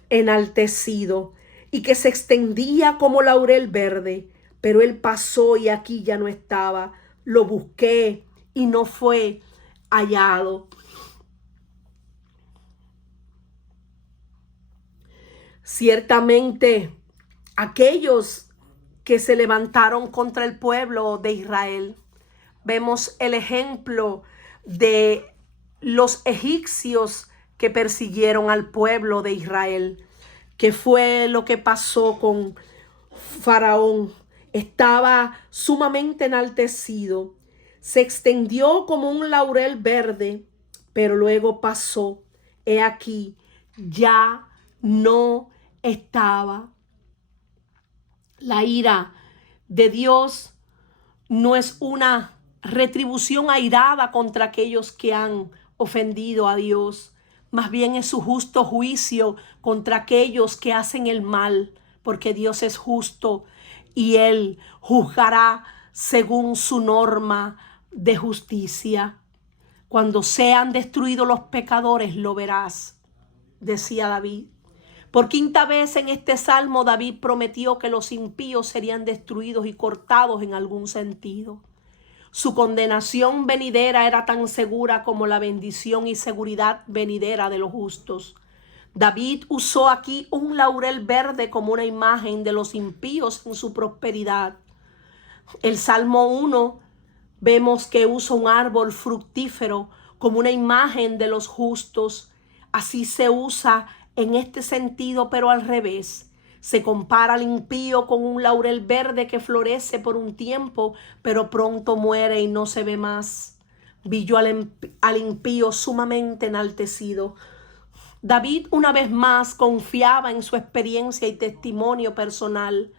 enaltecido y que se extendía como laurel verde, pero él pasó y aquí ya no estaba. Lo busqué y no fue hallado. Ciertamente, aquellos que se levantaron contra el pueblo de Israel, vemos el ejemplo de los egipcios que persiguieron al pueblo de Israel. ¿Qué fue lo que pasó con Faraón? Estaba sumamente enaltecido, se extendió como un laurel verde, pero luego pasó. He aquí, ya no estaba. La ira de Dios no es una retribución airada contra aquellos que han ofendido a Dios. Más bien es su justo juicio contra aquellos que hacen el mal, porque Dios es justo y Él juzgará según su norma de justicia. Cuando sean destruidos los pecadores, lo verás, decía David. Por quinta vez en este salmo, David prometió que los impíos serían destruidos y cortados en algún sentido. Su condenación venidera era tan segura como la bendición y seguridad venidera de los justos. David usó aquí un laurel verde como una imagen de los impíos en su prosperidad. El Salmo 1 vemos que usa un árbol fructífero como una imagen de los justos. Así se usa en este sentido, pero al revés. Se compara al impío con un laurel verde que florece por un tiempo, pero pronto muere y no se ve más. Vi yo al impío sumamente enaltecido. David una vez más confiaba en su experiencia y testimonio personal.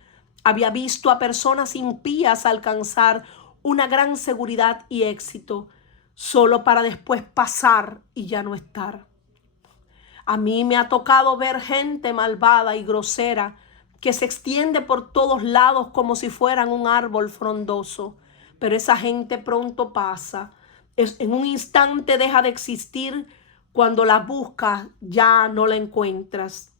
Había visto a personas impías alcanzar una gran seguridad y éxito, solo para después pasar y ya no estar. A mí me ha tocado ver gente malvada y grosera que se extiende por todos lados como si fueran un árbol frondoso, pero esa gente pronto pasa. En un instante deja de existir. Cuando la buscas ya no la encuentras.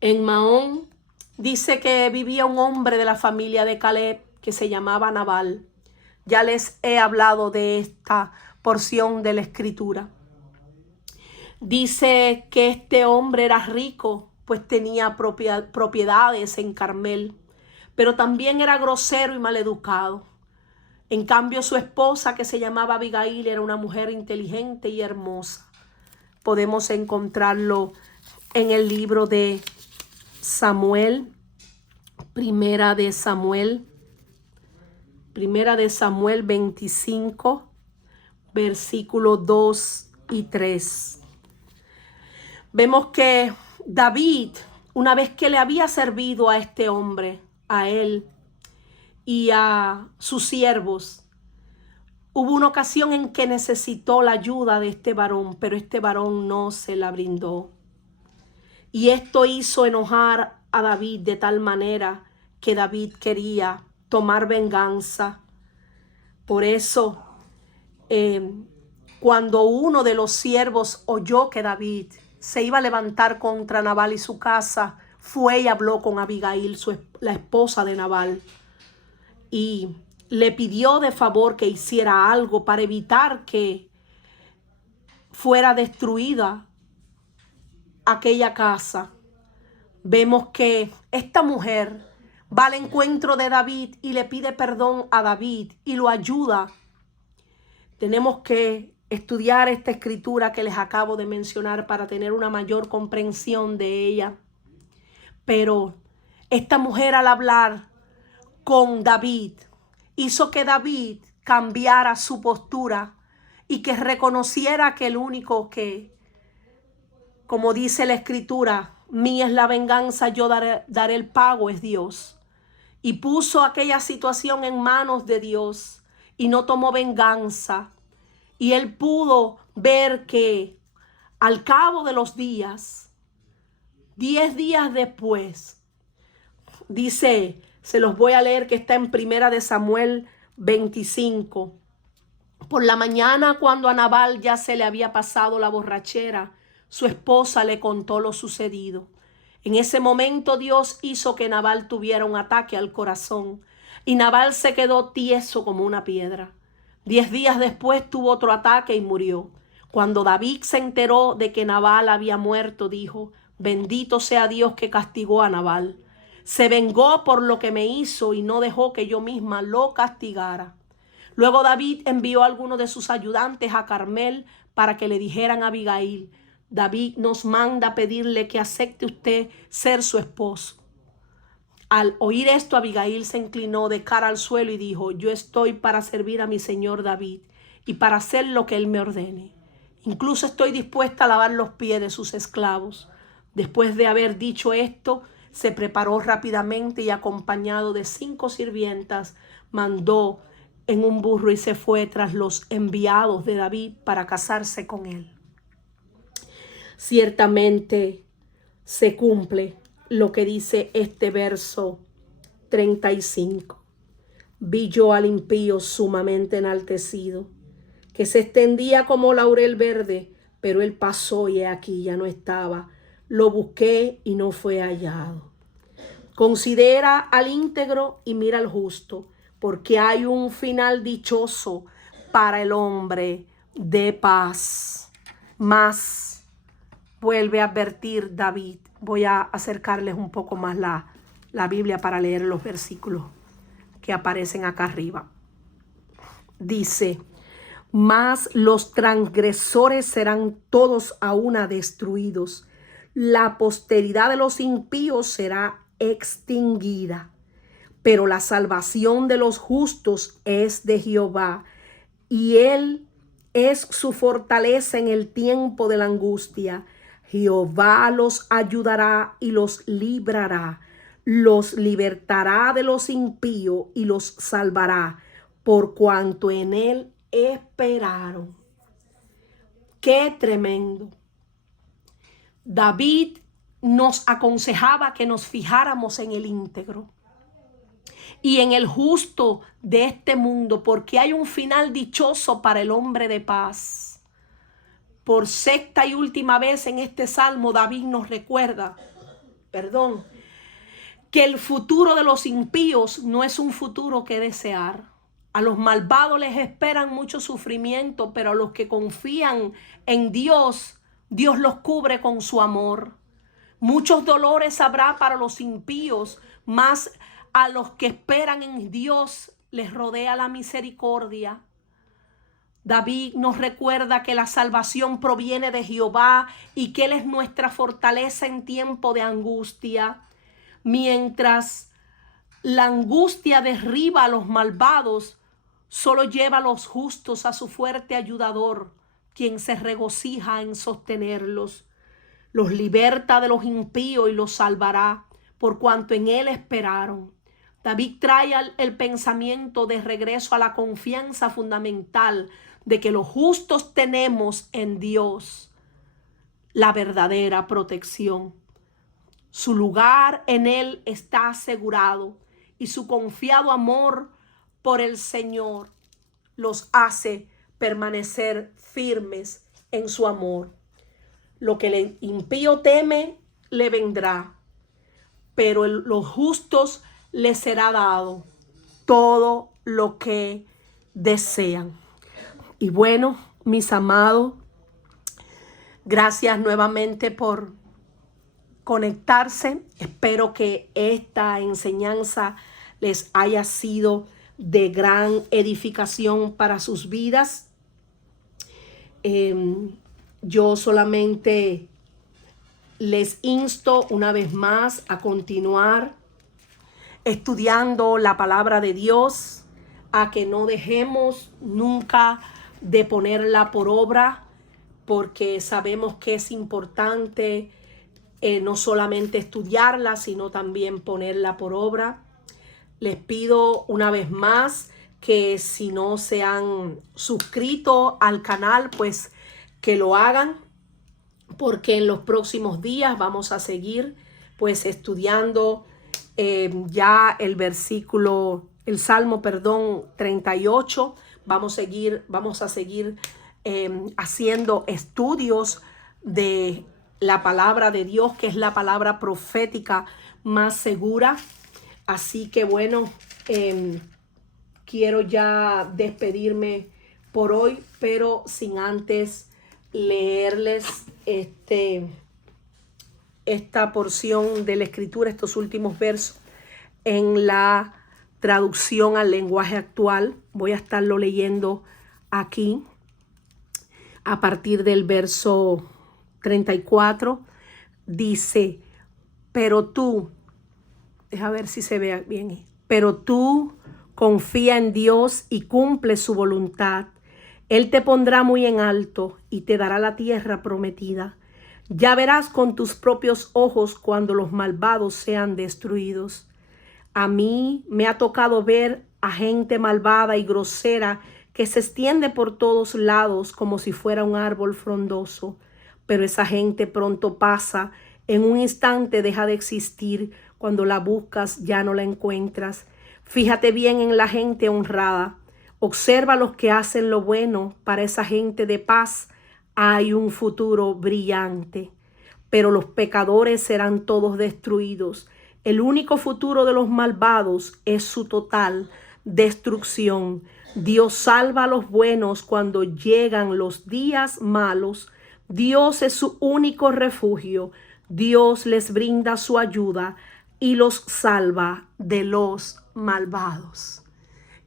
En Mahón dice que vivía un hombre de la familia de Caleb que se llamaba Nabal. Ya les he hablado de esta porción de la escritura. Dice que este hombre era rico, pues tenía propiedades en Carmel, pero también era grosero y maleducado. En cambio, su esposa, que se llamaba Abigail, era una mujer inteligente y hermosa. Podemos encontrarlo en el libro de Samuel, Primera de Samuel 25, versículos 2 y 3. Vemos que David, una vez que le había servido a este hombre, a él y a sus siervos, hubo una ocasión en que necesitó la ayuda de este varón, pero este varón no se la brindó. Y esto hizo enojar a David de tal manera que David quería tomar venganza. Por eso, cuando uno de los siervos oyó que David se iba a levantar contra Nabal y su casa, fue y habló con Abigail, la esposa de Nabal, y le pidió de favor que hiciera algo para evitar que fuera destruida aquella casa. Vemos que esta mujer va al encuentro de David y le pide perdón a David y lo ayuda. Tenemos que estudiar esta escritura que les acabo de mencionar para tener una mayor comprensión de ella. Pero esta mujer, al hablar con David, hizo que David cambiara su postura y que reconociera que el único que, como dice la Escritura, mía es la venganza, yo daré el pago, es Dios. Y puso aquella situación en manos de Dios y no tomó venganza. Y él pudo ver que al cabo de los días, 10 días después, dice, se los voy a leer, que está en Primera de Samuel 25. Por la mañana, cuando a Nabal ya se le había pasado la borrachera, su esposa le contó lo sucedido. En ese momento Dios hizo que Nabal tuviera un ataque al corazón y Nabal se quedó tieso como una piedra. 10 días después tuvo otro ataque y murió. Cuando David se enteró de que Nabal había muerto, dijo: bendito sea Dios que castigó a Nabal. Se vengó por lo que me hizo y no dejó que yo misma lo castigara. Luego David envió a algunos de sus ayudantes a Carmel para que le dijeran a Abigail: David nos manda pedirle que acepte usted ser su esposo. Al oír esto, Abigail se inclinó de cara al suelo y dijo: yo estoy para servir a mi señor David y para hacer lo que él me ordene. Incluso estoy dispuesta a lavar los pies de sus esclavos. Después de haber dicho esto, se preparó rápidamente y, acompañado de 5 sirvientas, mandó en un burro y se fue tras los enviados de David para casarse con él. Ciertamente se cumple lo que dice este verso 35. Vi yo al impío sumamente enaltecido, que se extendía como laurel verde, pero él pasó y he aquí ya no estaba. Lo busqué y no fue hallado. Considera al íntegro y mira al justo, porque hay un final dichoso para el hombre de paz. Mas vuelve a advertir David. Voy a acercarles un poco más la Biblia para leer los versículos que aparecen acá arriba. Dice: mas los transgresores serán todos a una destruidos. La posteridad de los impíos será extinguida. Pero la salvación de los justos es de Jehová, y él es su fortaleza en el tiempo de la angustia. Jehová los ayudará y los librará, los libertará de los impíos y los salvará, por cuanto en él esperaron. ¡Qué tremendo! David nos aconsejaba que nos fijáramos en el íntegro y en el justo de este mundo, porque hay un final dichoso para el hombre de paz. Por sexta y última vez en este salmo, David nos recuerda, que el futuro de los impíos no es un futuro que desear. A los malvados les esperan mucho sufrimiento, pero a los que confían en Dios, Dios los cubre con su amor. Muchos dolores habrá para los impíos, mas a los que esperan en Dios les rodea la misericordia. David nos recuerda que la salvación proviene de Jehová y que Él es nuestra fortaleza en tiempo de angustia. Mientras la angustia derriba a los malvados, solo lleva a los justos a su fuerte ayudador, quien se regocija en sostenerlos. Los liberta de los impíos y los salvará, por cuanto en él esperaron. David trae el pensamiento de regreso a la confianza fundamental de que los justos tenemos en Dios la verdadera protección. Su lugar en él está asegurado y su confiado amor por el Señor los hace permanecer firmes en su amor. Lo que el impío teme le vendrá, pero los justos les será dado todo lo que desean. Y bueno, mis amados, gracias nuevamente por conectarse. Espero que esta enseñanza les haya sido de gran edificación para sus vidas. Yo solamente les insto una vez más a continuar estudiando la palabra de Dios, a que no dejemos nunca de ponerla por obra, porque sabemos que es importante no solamente estudiarla, sino también ponerla por obra. Les pido una vez más que si no se han suscrito al canal, pues que lo hagan, porque en los próximos días vamos a seguir pues estudiando ya el Salmo 38. Vamos a seguir haciendo estudios de la palabra de Dios, que es la palabra profética más segura. Así que bueno, quiero ya despedirme por hoy, pero sin antes leerles esta porción de la escritura, estos últimos versos en la traducción al lenguaje actual. Voy a estarlo leyendo aquí a partir del verso 34. Dice, pero tú, deja ver si se ve bien, pero tú confía en Dios y cumple su voluntad. Él te pondrá muy en alto y te dará la tierra prometida. Ya verás con tus propios ojos cuando los malvados sean destruidos. A mí me ha tocado ver a gente malvada y grosera que se extiende por todos lados como si fuera un árbol frondoso. Pero esa gente pronto pasa, en un instante deja de existir. Cuando la buscas ya no la encuentras. Fíjate bien en la gente honrada. Observa los que hacen lo bueno. Para esa gente de paz hay un futuro brillante. Pero los pecadores serán todos destruidos. El único futuro de los malvados es su total destrucción. Dios salva a los buenos cuando llegan los días malos. Dios es su único refugio. Dios les brinda su ayuda y los salva de los malvados.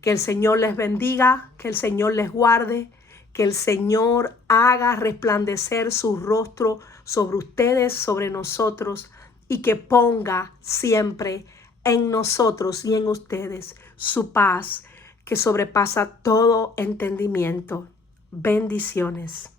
Que el Señor les bendiga, que el Señor les guarde, que el Señor haga resplandecer su rostro sobre ustedes, sobre nosotros, y que ponga siempre en nosotros y en ustedes su paz que sobrepasa todo entendimiento. Bendiciones.